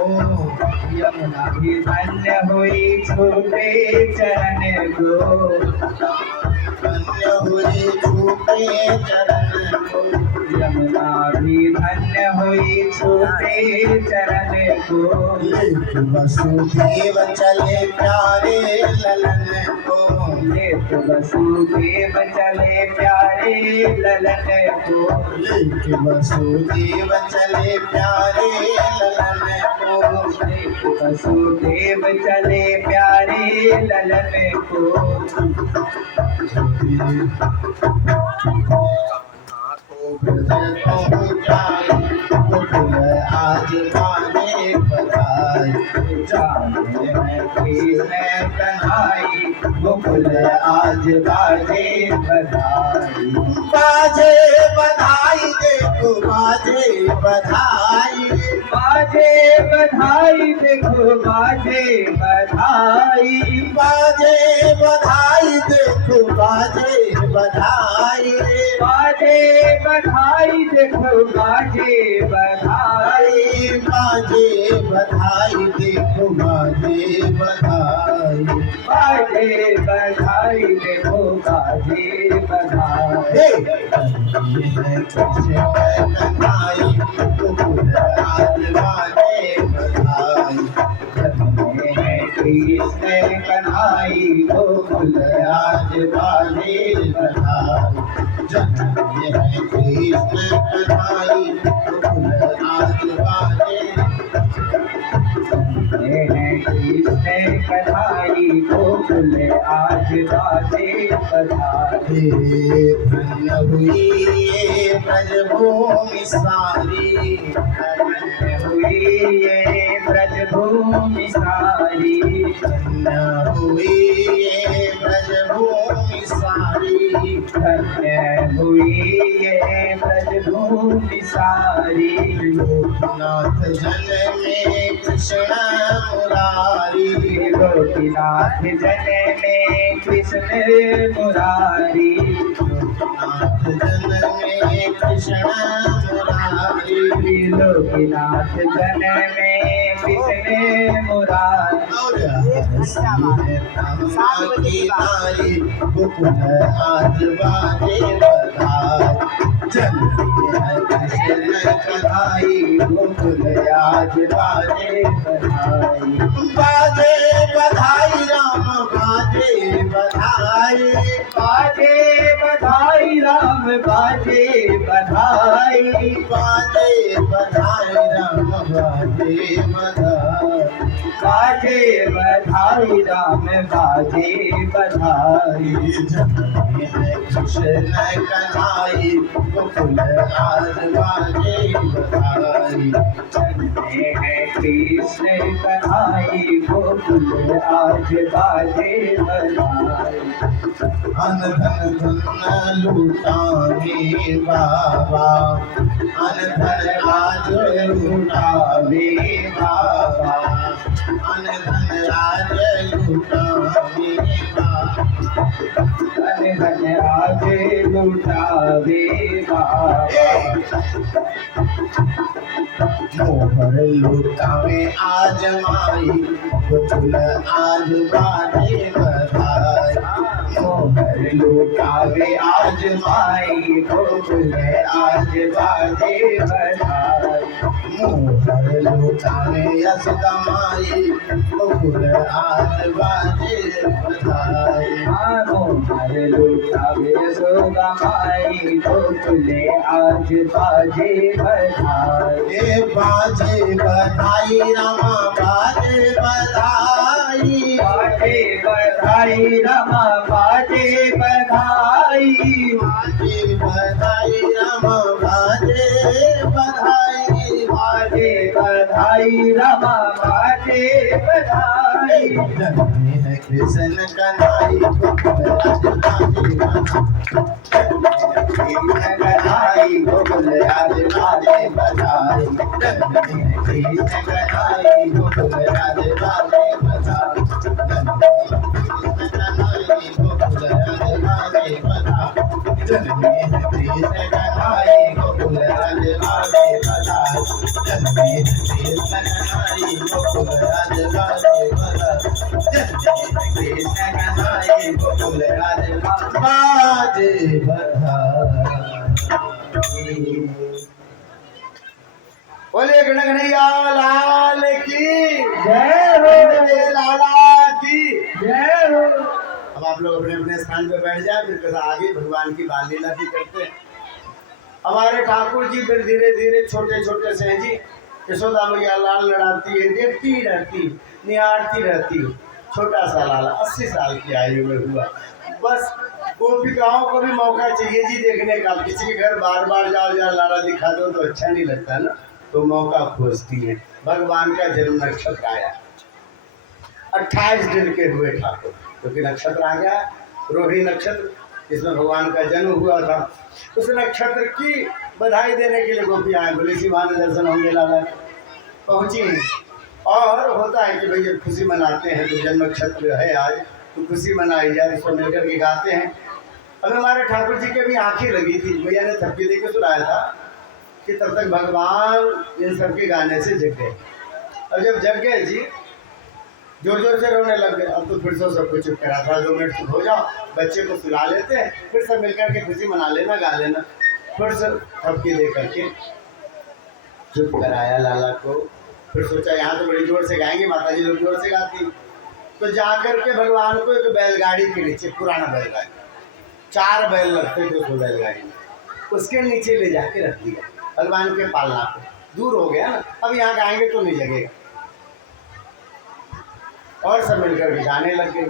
को, यमुना भी धन्य हुई छूटे चरण को, धन्य हुई छूटे चरण को, यमुना भी धन्य हुई छूटे चरण को। लेत वसुदेव चले प्यारे ललन को, लेत वसुदेव चले प्यारे ललन को, लेत वसुदेव चले प्यारे ललन को, लेत वसुदेव चले प्यारे ललन को। आज माने बधाई, जाने में कृष्ण कन्हाई, गोकुल आज बाजे बधाई, बाजे बधाई देखो बाजे बधाई, बाजे बधाई देखो बाजे बधाई, बाजे बधाई देखो बाजे बधाई, बाजे बधाई देखो बाजे बधाई, बाजे बधाई देखो बाजे बधाई, बाजे बधाई देखो बाजे बधाई। कृष्ण कन्हाई गोकुल आज बाजे बधाई, कृष्ण कन्हाई गोकुल आज बाजे बधाई, जन्मे है कृष्ण कन्हाई गोकुल आज बाजे, जन्मे है कृष्ण कन्हाई गोकुल आज बाजे बधाई। धन्य हुई ये ब्रजभूमि सारी, धन्य हुई ये ब्रजभूमि सारी, धन्य हुई ये ब्रजभूमि सारी, धन्य हुई ये ब्रजभूमि सारी। लोकनाथ जन में कृष्ण मुरारी, लोकनाथ जन में कृष्ण मुरारी, लोकनाथ जन में कृष्ण मुरारी, लोकनाथ जन में कृष्ण मुरारी। गोकुल आज बाजे बधाई, जन्मे है कृष्ण कन्हाई गोकुल आज बाजे बधाई, बाजे बधाई राम बाजे बधाई, बाजे बधाई राम बाजे बधाई, बाजे बधाई राम बाजे बधाई, बाजे बधाई राम बाजे बधाई। जन्मे है कृष्ण कन्हाई गोकुल आज बाजे बधाई, जन्मे है कृष्ण कन्हाई गोकुल आज बाजे बधाई। अन धन धन लूटावे बाबा, अन धन आज लूटावे बाबा, अन धन आज लूटावे बाबा, अन धन आज लूटावे बाबा। मोहर लूटावे आज माई गोकुल आज बाजे बधाई, मोहर लूटावे आज माई गोकुल आज बाजे बधाई, मोहर लूटावे यशोदा माई गोकुल आज बाजे बधाई, मोहर लूटावे यशोदा माई गोकुल आज बाजे बधाई। बाजे बधाई रामा बाजे बधाई, बाजे बधाई रामा बाजे बधाई, बाजे बधाई रामा बाजे बधाई, बाजे बधाई रामा बाजे बधाई। जन्मे है कृष्ण कन्हाई गोकुल आज बाजे बधाई, गोकुल आज बाजे बधाई, कृष्ण कन्हाई गोकुल आज बाजे बधाई, गोकुल आज बाजे बधाई, जन्मे है कृष्ण कन्हाई गोकुल आज बाजे बधाई, जन्मे बोले गणगणैया लाल की जय हो। मेरे लाला की जय हो। अब आप लोग अपने अपने स्थान पे बैठ जाए, फिर कथा आगे भगवान की बाल लीला भी करते हैं। हमारे ठाकुर जी फिर धीरे धीरे छोटे छोटे से हैं जी। यशोदा मैया लाल लड़ाती है, देखती ही रहती, निहारती रहती। छोटा सा लाला 80 साल की आयु में हुआ। बस गोपिकाओं को भी मौका चाहिए जी देखने का। किसी के घर बार बार जाओ जहाँ लाला दिखा दो तो अच्छा नहीं लगता ना, तो मौका खोजती है। भगवान का जन्म नक्षत्र आया, 28 दिन के हुए ठाकुर, क्योंकि नक्षत्र आ गया रोहिणी नक्षत्र, जिसमें भगवान का जन्म हुआ था। उस नक्षत्र की बधाई देने के लिए गोपी आए, बोले सी वहाँ दर्शन होंगे लाला। पहुंची और होता है कि भाई जब खुशी मनाते हैं तो जन्म नक्षत्र है आज, तो खुशी मनाई जाए, इसको मिलकर के गाते हैं। अब हमारे ठाकुर जी के भी आंखें लगी थी, भैया ने थपकी दे के सुनाया था कि तब तक भगवान इन सबके गाने से जग गए। और जब जग गए जी जोर जोर से रोने लग गए। अब तो फिर से सबको चुप करा, थोड़ा 2 मिनट चुप हो जाओ, बच्चे को सुला लेते हैं, फिर सब मिलकर के खुशी मना लेना, गा लेना। फिर से थपकी दे करके चुप कराया लाला को। फिर सोचा यहाँ तो बड़ी जोर से गाएंगे, माता जी लोग जोर से गाती। तो जाकर के भगवान को एक बैलगाड़ी के नीचे, पुराना बैलगाड़ी, 4 बैल लगते थे उस बैलगाड़ी में, उसके नीचे ले जाके रख दिया भगवान के पालना पे। दूर हो गया ना, अब यहाँ गाएंगे तो नहीं जगेगा। और सब मिलकर के गाने लग गए।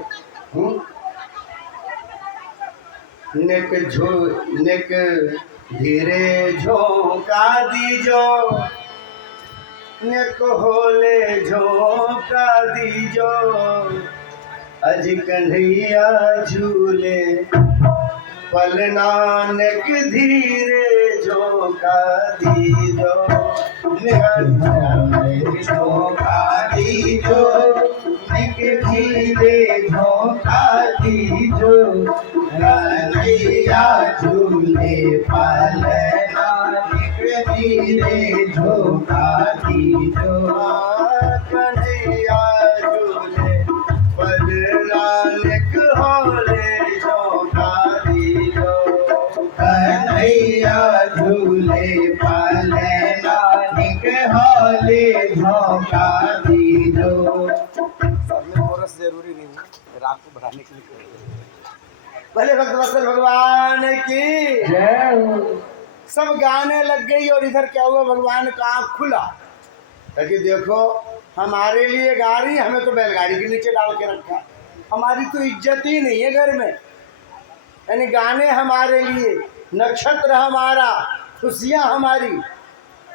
नेक धीरे झोंका दीजो, नेक होले झोंका दीजो, अज कन्हैया झूले पलना, नेक धीरे झोंका दीजो, झोंका दीजो, नेक धीरे झोंका दीजो, कन्हैया झूले पलना, नेक धीरे झोंका दीजो, कन्हैया झूले पलना, नेक होले झोंका दीजो, कन्हैया झूले पलना, नेक होले झोंका दीजो। कोरस जरूरी नहीं है, राग को बढ़ाने के लिए। भले भक्त वत्सल भगवान की जय हो। सब गाने लग गई और इधर क्या हुआ, भगवान का आँख खुला ताकि देखो हमारे लिए गा रही, हमें तो बैलगाड़ी के नीचे डाल के रखा, हमारी तो इज्जत ही नहीं है घर में। यानी गाने हमारे लिए, नक्षत्र हमारा, खुशियाँ हमारी,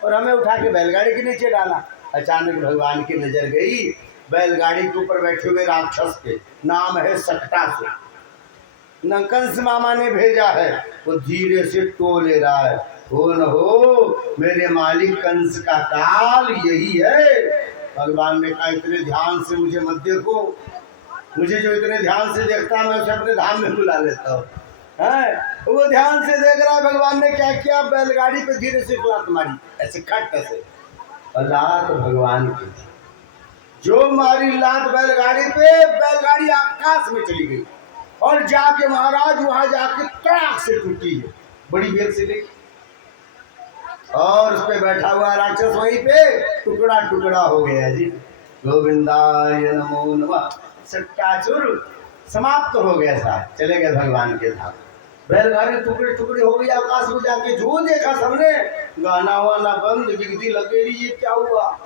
और हमें उठा के बैलगाड़ी के नीचे डाला। अचानक भगवान की नजर गई बैलगाड़ी के ऊपर बैठे हुए राक्षस के, नाम है सकटासुर। कंस मामा ने भेजा है, वो धीरे से टो ले रहा है। हो न हो मेरे मालिक कंस का काल यही है। भगवान ने कहा इतने ध्यान से मुझे मत देखो, मुझे जो इतने ध्यान से देखता है मैं उसे अपने धाम में बुला लेता हूँ। वो ध्यान से देख रहा है। भगवान ने क्या किया, बैलगाड़ी पे धीरे से लात मारी, ऐसे खट से, और लात भगवान की थी। जो मारी लात बैलगाड़ी पे, बैलगाड़ी आकाश में चली गई और जाके महाराज वहां जाके तड़ाक से टूटी है, बड़ी वेग से गई, और उस पे बैठा हुआ राक्षस वहीं पे टुकड़ा टुकड़ा हो गया जी। गोविंदाय नमो नमः। सट्टासुर समाप्त हो गया था, चले गए भगवान के धाम। बैलगाड़ी टुकड़े टुकड़े हो गई आकाश में जाके। जो देखा सबने, गाना वाना बंद, बिगड़ी लगे रही, ये क्या हुआ,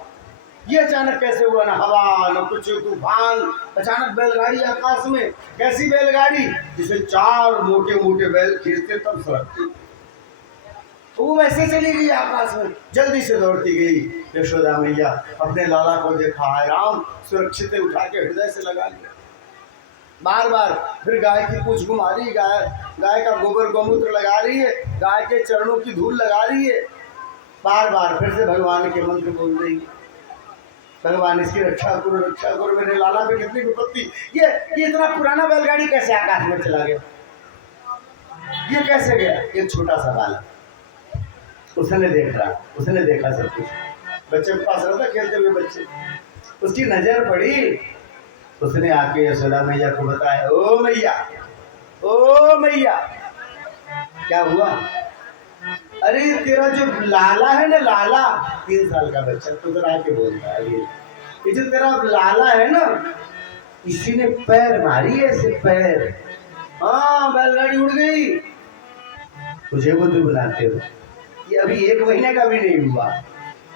ये अचानक कैसे हुआ, ना हवा न कुछ तूफान, अचानक बैलगाड़ी आकाश में। कैसी बैलगाड़ी, जिसे 4 मोटे मोटे बैल खींचते तब सड़कती, वो वैसे चली गई आकाश में, जल्दी से दौड़ती गई। यशोदा मैया अपने लाला को देखा, है राम, सुरक्षित उठा के हृदय से लगा लिया। बार बार फिर गाय की पूंछ घुमा रही, गाय का गोबर गोमूत्र लगा रही है, गाय के चरणों की धूल लगा रही है। बार बार फिर से भगवान के मंत्र बोल रही, भगवान इसकी रक्षा करो, मेरे लाला पे कितनी विपत्ति। ये इतना पुराना बैलगाड़ी कैसे आकाश में चला गया, ये कैसे गया। एक छोटा सा बालक, उसने देखा सब कुछ। बच्चे के पास रहता, खेलते हुए बच्चे। उसकी नजर पड़ी, उसने आके यशोदा मैया को बताया, ओ मैया, ओ मैया, क्या हुआ? अरे तेरा जो लाला है ना, लाला, 3 साल का बच्चा तो जरा आके बोलता है, ये जो तेरा लाला है ना, इसी ने पैर मारी है, ऐसे पैर, हाँ बैलगाड़ी उड़ गई। मुझे बुद्धू बनाते हो, ये अभी 1 महीने का भी नहीं हुआ,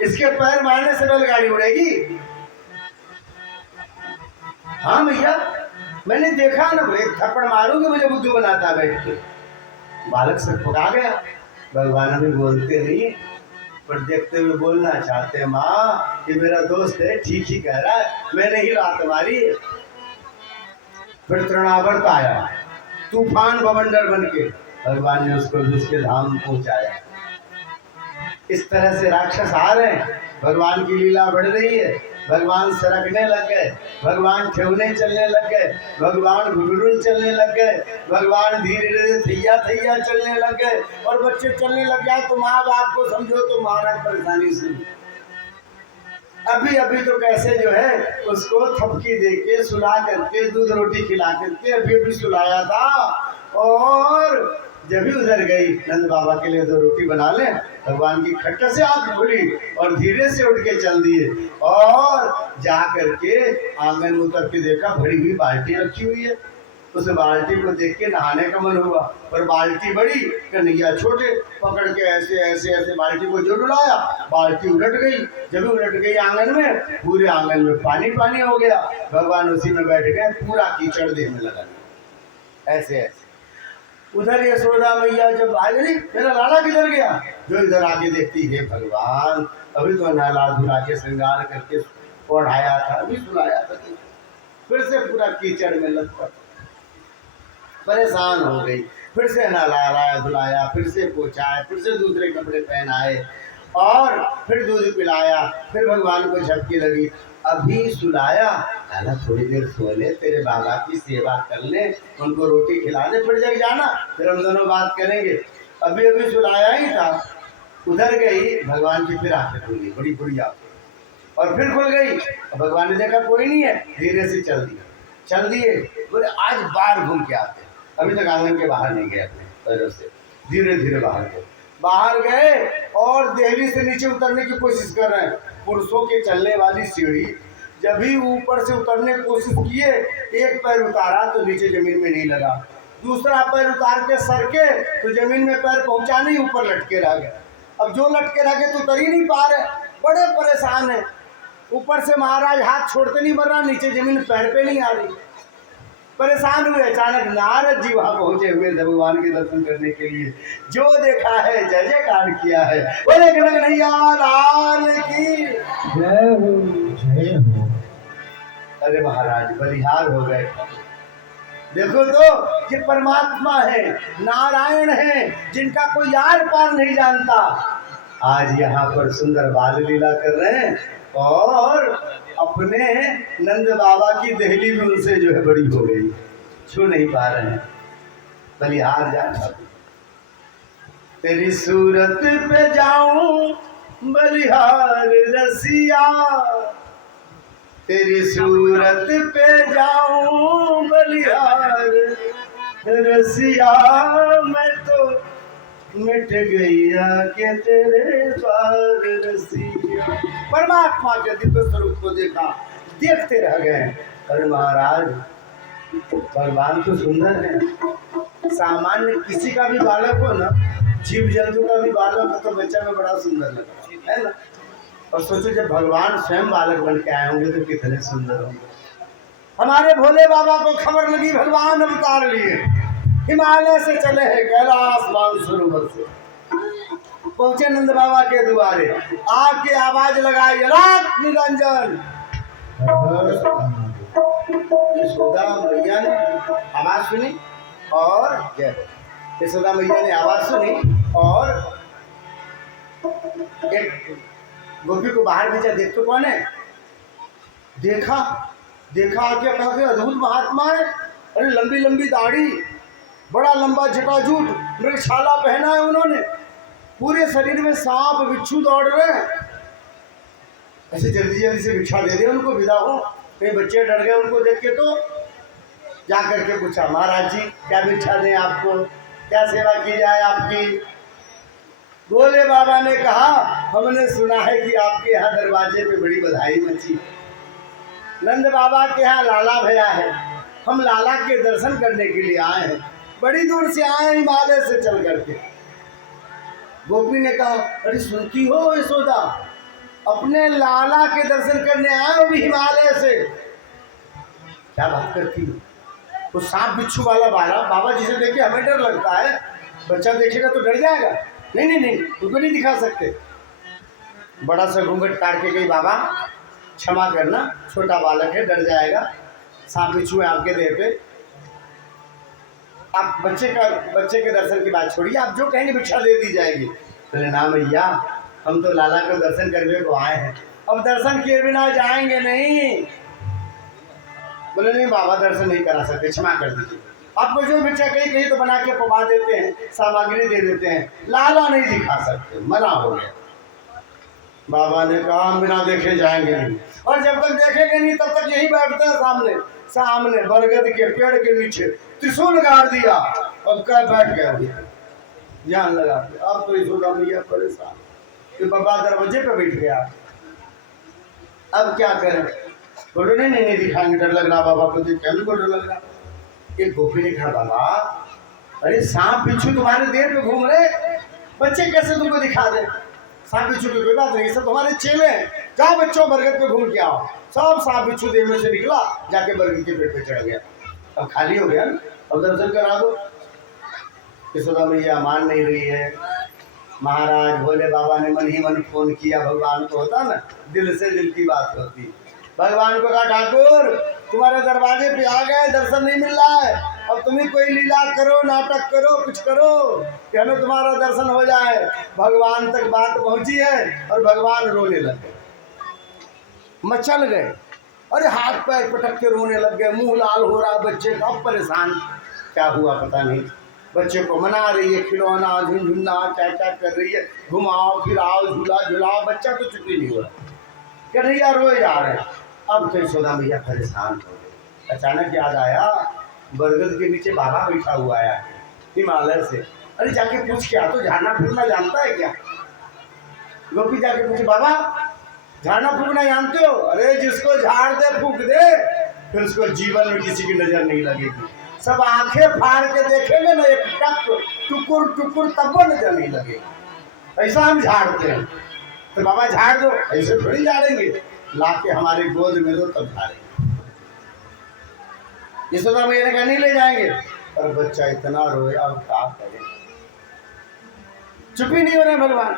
इसके पैर मारने से बैलगाड़ी उड़ेगी? हाँ भैया, मैंने देखा ना, एक थप्पड़ मारूंगी, मुझे बुद्धू बनाता बैठ के। बालक से पका गया। भगवान अभी बोलते नहीं, पर देखते हुए बोलना चाहते हैं, माँ ये मेरा दोस्त है, ठीक ही कह रहा है, मैंने ही लात मारी। फिर तृणावर्त आया, तूफान बवंडर बन के भगवान ने उसको उसके धाम पहुंचाया। इस तरह से राक्षस आ रहे हैं, भगवान की लीला बढ़ रही है, भगवान सरकने लग गए, भगवान ठेवने चलने लग गए, भगवान घुघरून चलने लग गए, भगवान धीरे धीरे थैया थैया चलने लग गए, और बच्चे चलने लग जाए तो माँ बाप को समझो तो महाराज परेशानी से अभी अभी तो कैसे जो है उसको थपकी दे के सुला करके दूध रोटी खिला करके अभी अभी सुलाया था, और जब भी उधर गई नंद बाबा के लिए 2 रोटी बना ले, भगवान की खट्टा से आंख खुली और धीरे से उठ के चल दिए, और जा करके आंगन में उतर के देखा भरी हुई बाल्टी रखी हुई है। उस बाल्टी को देख के नहाने का मन हुआ, पर बाल्टी बड़ी, कन्हैया छोटे, पकड़ के ऐसे ऐसे ऐसे बाल्टी को जो डुलाया, बाल्टी उलट गई। जब उलट गई आंगन में, पूरे आंगन में पानी पानी हो गया। भगवान उसी में बैठ गए, पूरा कीचड़ देने लगा, ऐसे ऐसे। उधर यशोदा मैया जब आ गई, मेरा लाला किधर गया? जो इधर आके देखती है, भगवान अभी तो नहला धुला के श्रृंगार करके ओढ़ाया था, अभी सुलाया था, फिर से पूरा कीचड़ में लटपट, परेशान हो गई। फिर से नहलाया धुलाया, फिर से पोछाया, फिर से दूसरे कपड़े पहनाए, और फिर दूध पिलाया, फिर भगवान को झपकी लगी, अभी सुलाया, कहना थोड़ी देर सो ले, तेरे बाबा की सेवा कर ले, उनको रोटी खिला दे, फिर जग जाना, फिर हम दोनों बात करेंगे। अभी अभी सुलाया ही था, उधर गई, भगवान की फिर आंखें खुली, बड़ी बड़ी आंखें, और फिर खुल गई। भगवान ने देखा कोई नहीं है, धीरे से चल दिए, बोले आज बाहर घूम के आते, अभी तक आंगन के बाहर नहीं गए, अपने पैरों से धीरे धीरे बाहर गए, और देहली से नीचे उतरने की कोशिश कर रहे हैं। पुरुषों के चलने वाली सीढ़ी, जब भी ऊपर से उतरने की कोशिश किए, एक पैर उतारा तो नीचे जमीन में नहीं लगा, दूसरा पैर उतार के सरके तो जमीन में पैर पहुंचा नहीं, ऊपर लटके रह गए। अब जो लटके रह गए तो उतर ही नहीं पा रहे, बड़े परेशान है। ऊपर से महाराज हाथ छोड़ते नहीं मर रहा, नीचे जमीन पैर पे नहीं आ रही, परेशान हुए। अचानक नारद जी वहां पहुंचे हुए भगवान के दर्शन करने के लिए, जो देखा है जय जयकार किया है, बोले कन्हैया लाल की जय हो, जय हो। अरे महाराज बलिहार हो गए। देखो तो ये परमात्मा है, नारायण है, जिनका कोई यार पार नहीं जानता, आज यहाँ पर सुंदर बाल लीला कर रहे हैं, और अपने नंद बाबा की देहली भी उनसे जो है बड़ी हो गई, छू नहीं पा रहे हैं। बलिहार जाना, तेरी सूरत पे जाऊं बलिहार रसिया, तेरी सूरत पे जाऊं बलिहार रसिया, मैं तो मिट गैया के तेरे द्वार रसिया। परमात्मा के दिव्य स्वरूप को देखा, देखते रह गए। अरे महाराज भगवान तो सुंदर है, सामान्य किसी का भी बालक हो ना, जीव जंतु का भी बालक हो तो बच्चा में बड़ा सुंदर लगता है ना। और सोचो जब भगवान स्वयं बालक बन के आए होंगे तो कितने सुंदर होंगे। हमारे भोले बाबा को खबर लगी, भगवान अवतार लिए, हिमालय से चले हैं कैलाश मानसरोवर से, पहुंचे नंद बाबा के द्वारे, आके आवाज लगाई, अलाप निरंजन। यशोदा मैया ने आवाज सुनी, और यशोदा मैया ने आवाज सुनी, और एक गोपी को बाहर भेजा, देख तो कौन है? देखा आके कहा कि अद्भुत महात्मा है, अरे लंबी लंबी दाढ़ी, बड़ा लंबा जटाजूट, मृगशाला पहना है उन्होंने, पूरे शरीर में सांप बिच्छू दौड़ रहे हैं। ऐसे जल्दी जल्दी से भिक्षा दे दे उनको, विदा हो। कहीं बच्चे डर गए उनको देख के, तो जा करके पूछा, महाराज जी क्या भिक्षा दें आपको, क्या सेवा की जाए आपकी। भोले बाबा ने कहा, हमने सुना है कि आपके यहाँ दरवाजे पे बड़ी बधाई मची, नंद बाबा के यहाँ लाला भैया है, हम लाला के दर्शन करने के लिए आए हैं, बड़ी दूर से आए हैं हिमालय से चल करके। गोपी ने कहा, अरे सुनती हो यशोदा, अपने लाला के दर्शन करने आए हो भी हिमालय से, क्या बात करती हो। वो सांप बिच्छू वाला बाबा जिसे देख के हमें डर लगता है, बच्चा देखेगा तो डर जाएगा। नहीं नहीं नहीं, तुमको नहीं दिखा सकते। बड़ा सा घूंघट काट के गई, बाबा क्षमा करना, छोटा बालक है, डर जाएगा, सांप बिच्छू है आपके देह पे। आप बच्चे के दर्शन की बात छोड़िए, आप जो कहेंगे भिक्षा दे दी जाएगी। बोले ना भैया, हम तो लाला का दर्शन करने को आए हैं, अब दर्शन किए बिना जाएंगे नहीं। बोले नहीं बाबा, दर्शन नहीं करा सकते, क्षमा कर दीजिए। आपको जो भिक्षा कहीं तो बना के पवा देते हैं, सामग्री दे देते हैं, लाला नहीं दिखा सकते, मना हो गया। बाबा ने कहा, हम बिना देखे जाएंगे नहीं, और जब तक देखेंगे नहीं तब तक यही बैठते हैं सामने सामने बरगद के पेड़ के नीचे, त्रिशूल गाड़ दिया, अब क्या बैठ गया, ध्यान लगा के। अब तो यशोदा मैया परेशान कि बाबा दरवाजे पे बैठ गया, अब क्या करें। बोलो नहीं नहीं दिखाएंगे, डर लग रहा बाबा को, देख के को डर लग रहा। एक गोपी ने कहा, बाबा अरे सांप बिच्छू तुम्हारे देह पे घूम रहे, बच्चे कैसे तुमको दिखा दे। सांप बिच्छू की कोई बात नहीं, सब तुम्हारे चेले हैं, जाओ बच्चों बरगद पे घूम के आओ। सब सांप बिच्छू देह में से निकला, जाके बरगद के पेड़ पे चढ़ गया। अब खाली हो गया ना, अब दर्शन करा दो। यशोदा मैया मान नहीं रही है। महाराज भोले बाबा ने मन ही मन फोन किया, भगवान को होता ना, दिल से दिल की बात होती। भगवान को कहा, ठाकुर तुम्हारे दरवाजे पे आ गए, दर्शन नहीं मिल रहा है, अब तुम्हें कोई लीला करो, नाटक करो, कुछ करो कि हमें तुम्हारा दर्शन हो जाए। भगवान तक बात पहुंची है और भगवान रोने लगे, मचल गए, अरे हाथ पैर पटक के रोने लग गए, मुंह लाल हो रहा बच्चे का, परेशान, क्या हुआ पता नहीं। बच्चे को मना रही है, खिलौना झुनझुना क्या क्या कर रही है, घुमाओ फिराओ, झूला झुलाओ, बच्चा तो चुप ही नहीं हो रहा, कन्हैया रोए जा रहे हैं। अब तो यशोदा मैया परेशान हो गई। अचानक याद आया, बरगद के नीचे बाबा बैठा हुआ है हिमालय से, अरे जाके पूछ के आ, तो झाड़ना फूकना जानता है क्या। गोपी जाके पूछे, बाबा झाड़ना फूकना जानते हो। अरे जिसको झाड़ दे फूक दे, फिर उसको जीवन में किसी की नजर नहीं लगेगी, सब आंखें फाड़ के देखेंगे ना, एक टक टुकुर टुकुर, तब वो नजर नहीं लगेगी, ऐसा हम झाड़ते हैं। तो बाबा झाड़ दो, ऐसे थोड़ी झाड़ेंगे, लाके हमारे गोद में दो तब झाड़ेंगे। यशोदा मैया ने कहा नहीं ले जाएंगे, पर बच्चा इतना रोए, अब क्या करें, चुप ही नहीं हो रहे। भगवान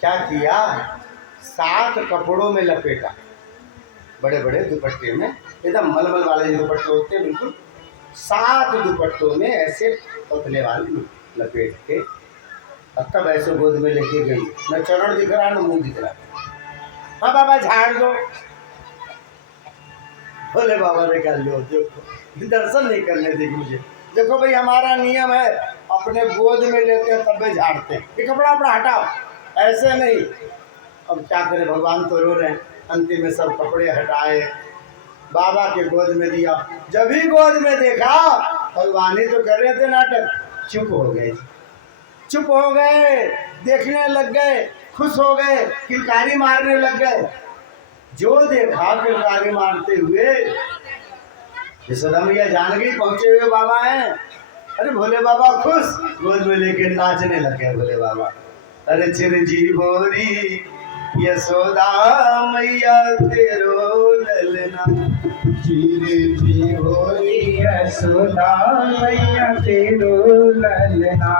क्या किया, 7 कपड़ों में लपेटा, बड़े बड़े दुपट्टे में, एकदम मलमल वाले जो दुपट्टे होते हैं बिल्कुल, 7 दुपट्टों में ऐसे पतले वाले लपेट के, अब तब ऐसे गोद में लेके गई, न चरण दिख रहा न मुंह दिख रहा। हाँ बाबा झाड़ दो। बोले बाबा ने कहा, लो देखो दर्शन नहीं करने देगी मुझे, देखो भाई हमारा नियम है, अपने गोद में लेते हैं तब झाड़ते हैं, ये कपड़ा अपना हटाओ, ऐसे नहीं। अब क्या करें, भगवान तो रो रहे हैं। अंतिम में सब कपड़े हटाए, बाबा के गोद में दिया। जब ही गोद में देखा, भगवान ही तो कर रहे थे नाटक, चुप हो गए, चुप हो गए, देखने लग गए, खुश हो गए, किलकारी मारने लग गए। जो देखा किलकारी मारते हुए, यशोदा मैया जान गई पहुंचे हुए बाबा हैं। अरे भोले बाबा खुश, गोद में लेके नाचने लगे भोले बाबा। अरे चिरंजीवोरी यशोदा मैया तेरो ललना, चिरंजीवोरी यशोदा मैया तेरो ललना,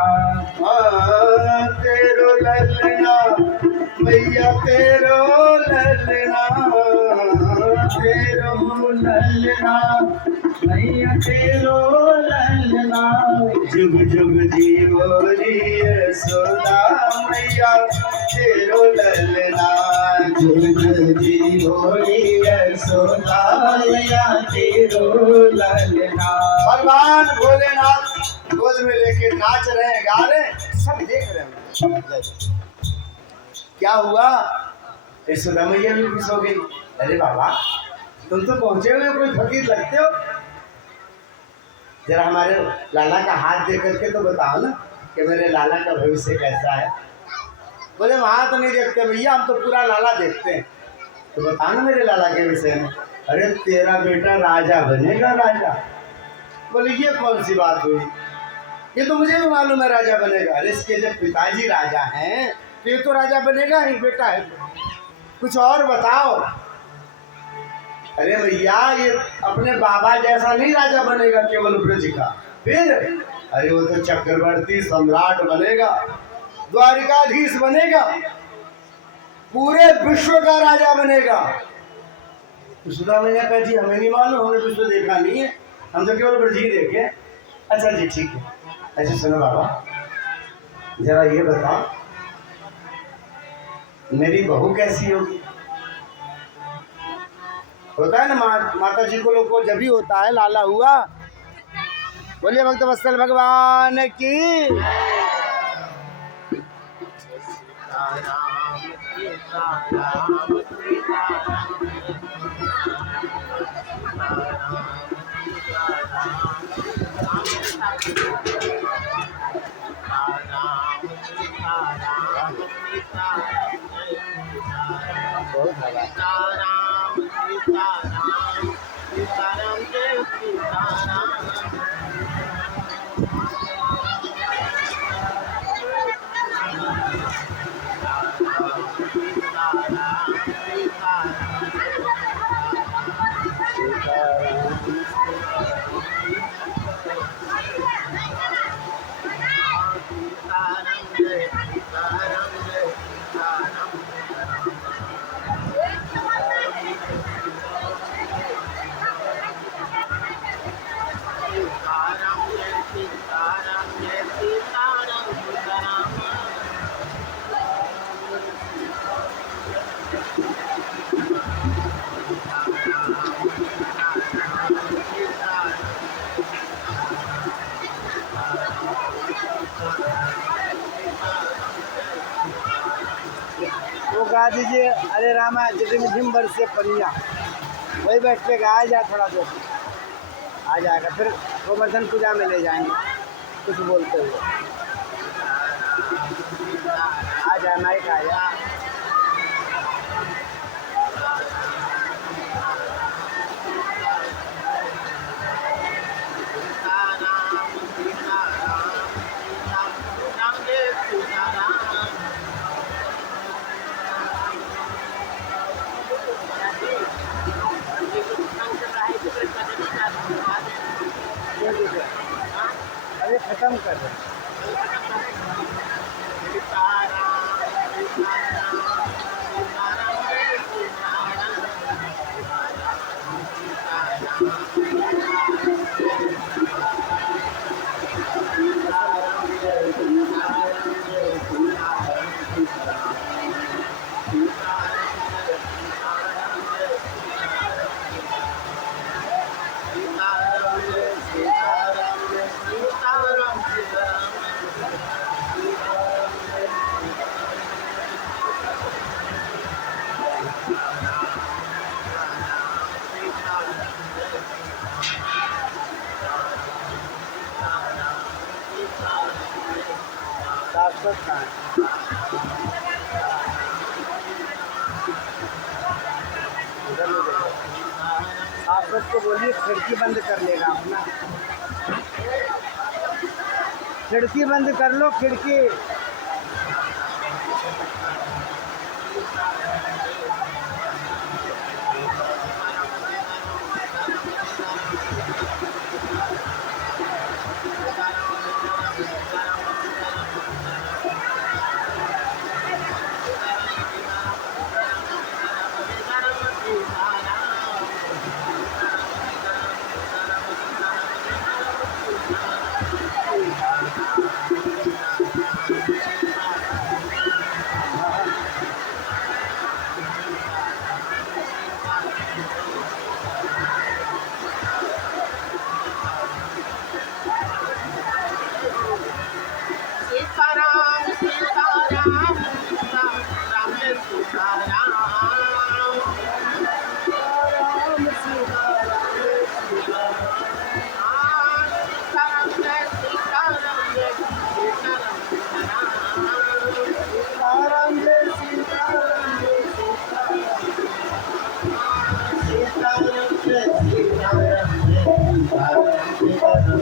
तेरो ललना मैया तेरो ललना, तेरो ललना मैया तेरो ललना, जुग जुग जीवोरी यशोदा मैया तेरो ललना, जुग जुग जीवोरी यशोदा मैया तेरो ललना। भगवान भोलेनाथ गोद में लेके नाच रहे हैं, गा रहे हैं, सब देख रहे हैं। क्या हुआ, यशोदा मैया भी खुश हो गई। अरे बाबा, तुम तो पहुंचे हुए कोई फकीर लगते हो, जरा हमारे लाला का हाथ देख करके तो बताओ ना कि मेरे लाला का भविष्य कैसा है। बोले वहाँ तो नहीं देखते भैया, हम तो पूरा लाला देखते हैं। तो बताओ ना मेरे लाला के विषय में। अरे तेरा बेटा राजा बनेगा, राजा। बोले ये कौन सी बात हुई, ये तो मुझे भी मालूम है राजा बनेगा। अरे इसके जब पिताजी राजा हैं तो ये तो राजा बनेगा ही, बेटा है, कुछ और बताओ। अरे भैया, ये अपने बाबा जैसा नहीं राजा बनेगा केवल ब्रज का, फिर अरे वो तो चक्रवर्ती सम्राट बनेगा, द्वारिकाधीश बनेगा, पूरे विश्व का राजा बनेगा। यशोदा मैया कहा जी हमें नहीं मालूम, हमने विश्व देखा नहीं है, हम तो केवल ब्रज ही देखे। अच्छा जी ठीक है। अच्छा सुनो बाबा, जरा ये बताओ मेरी बहू कैसी होगी। होता है ना माता जी को, लोग को जब भी होता है लाला हुआ। बोलिए भक्त वत्सल भगवान की। वो गा दीजिए अरे रामा जिम भर से परिया, वही बैठ के गाया जाए थोड़ा बहुत, आ जाएगा। फिर गोवर्धन पूजा में ले जाएंगे कुछ बोलते हुए, आ जाए माइक आ जाए। अरे खत्म कर रहे हैं। आप सबको बोलिए खिड़की बंद कर लेगा अपना, खिड़की बंद कर लो, खिड़की।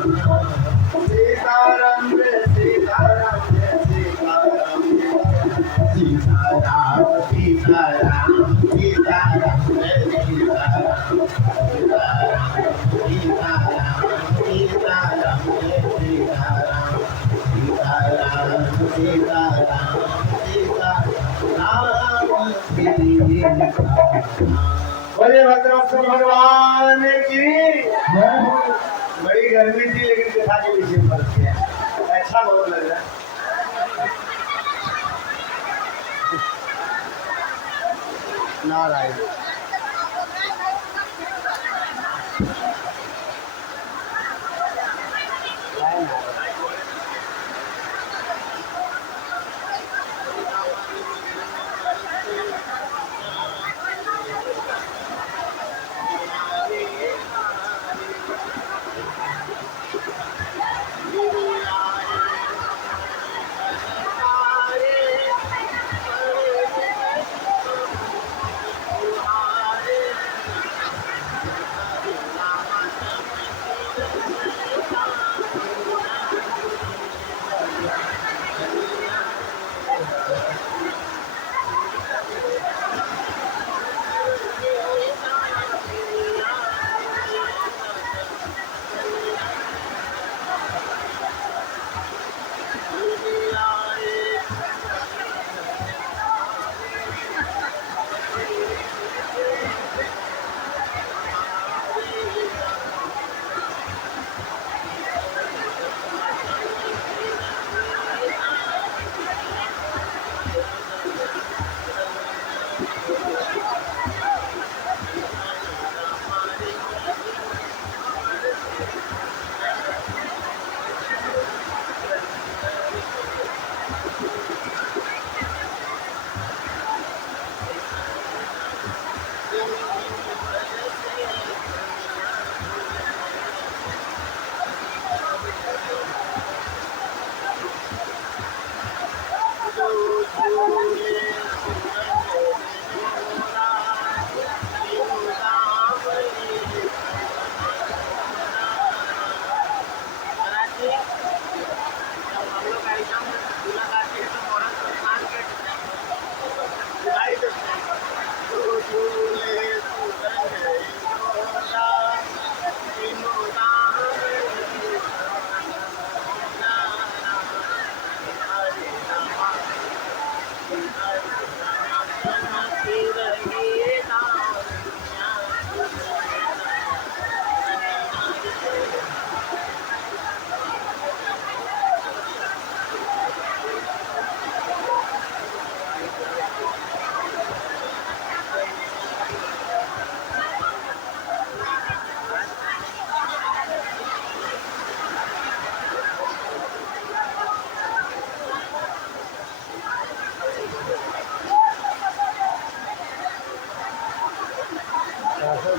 सीताराम रे सीताराम रे सीताराम सीताराम सीताराम सीताराम रे सीताराम सीताराम सीताराम रे सीताराम सीताराम सीताराम सीताराम बोले भद्रवत्सल भगवान की। बड़ी गर्मी थी लेकिन कथा के विषय पर किया अच्छा बहुत लग रहा है। नारायण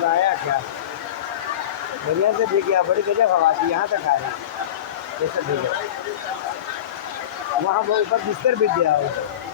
आया क्या बढ़िया से भी गया, बड़ी गजब हवा थी, यहाँ तक आ रही जैसे भी गया वहाँ वो ऊपर बिस्तर भी दिया हो।